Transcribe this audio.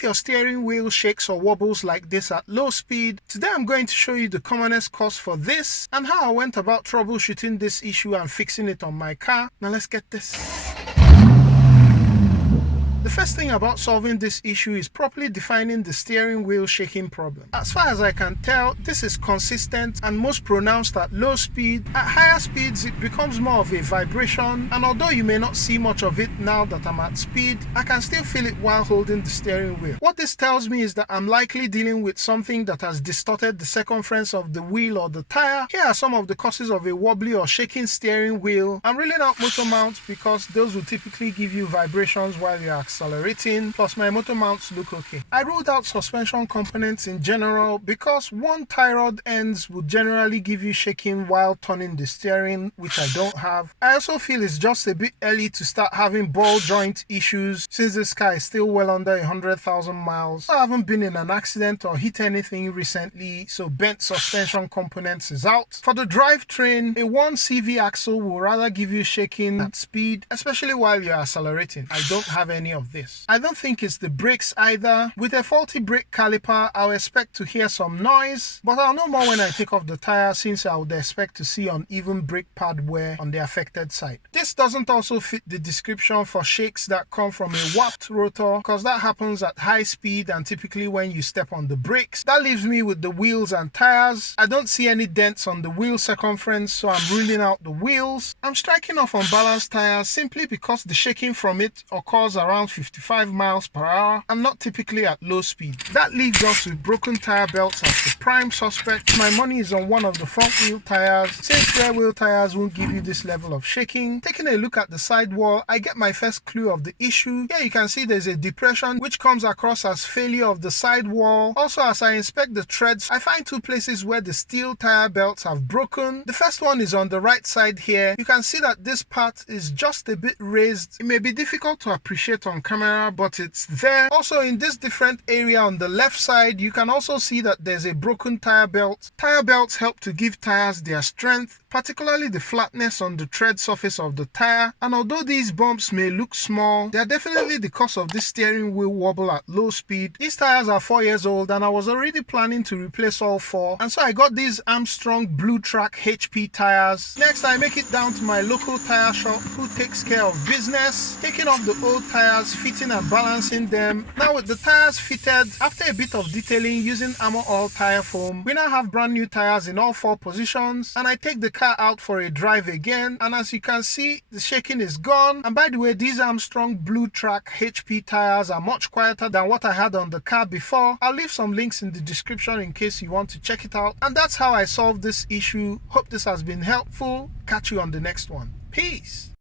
if your steering wheel shakes or wobbles like this at low speed, today I'm going to show you the commonest cause for this and how I went about troubleshooting this issue and fixing it on my car. Now let's get this. The first thing about solving this issue is properly defining the steering wheel shaking problem. As far as I can tell, this is consistent and most pronounced at low speed. At higher speeds, it becomes more of a vibration, and although you may not see much of it now that I'm at speed, I can still feel it while holding the steering wheel. What this tells me is that I'm likely dealing with something that has distorted the circumference of the wheel or the tire. Here are some of the causes of a wobbly or shaking steering wheel. I'm ruling out motor mounts because those will typically give you vibrations while you're accelerating, plus my motor mounts look okay. I ruled out suspension components in general because one tie rod ends would generally give you shaking while turning the steering, which I don't have. I also feel it's just a bit early to start having ball joint issues since this car is still well under 100,000 miles. I haven't been in an accident or hit anything recently, so bent suspension components is out. For the drivetrain, a 1 CV axle will rather give you shaking at speed, especially while you're accelerating. I don't have any of this. I don't think it's the brakes either. With a faulty brake caliper, I'll expect to hear some noise, but I'll know more when I take off the tire since I would expect to see uneven brake pad wear on the affected side. This doesn't also fit the description for shakes that come from a warped rotor because that happens at high speed and typically when you step on the brakes. That leaves me with the wheels and tires. I don't see any dents on the wheel circumference, so I'm ruling out the wheels. I'm striking off unbalanced tires simply because the shaking from it occurs around 55 miles per hour and not typically at low speed. That leaves us with broken tire belts as the prime suspect. My money is on one of the front wheel tires since rear wheel tires won't give you this level of shaking. Taking a look at the sidewall, I get my first clue of the issue. Here you can see there's a depression which comes across as failure of the sidewall. Also, as I inspect the treads, I find two places where the steel tire belts have broken. The first one is on the right side here. You can see that this part is just a bit raised. It may be difficult to appreciate on camera, but it's there. Also, in this different area on the left side, you can also see that there's a broken tire belt. Tire belts help to give tires their strength, particularly the flatness on the tread surface of the tire, and although these bumps may look small, they are definitely the cause of this steering wheel wobble at low speed. These tires are 4 years old and I was already planning to replace all 4, and so I got these Armstrong Blue Track HP tires. Next, I make it down to my local tire shop who takes care of business, taking off the old tires, fitting and balancing them. Now with the tires fitted, after a bit of detailing using Armor All tire foam, we now have brand new tires in all 4 positions, and I take the car out for a drive again, and as you can see, the shaking is gone. And by the way, these Armstrong Blue Track HP tires are much quieter than what I had on the car before. I'll leave some links in the description in case you want to check it out. And that's how I solved this issue. Hope this has been helpful. Catch you on the next one. Peace.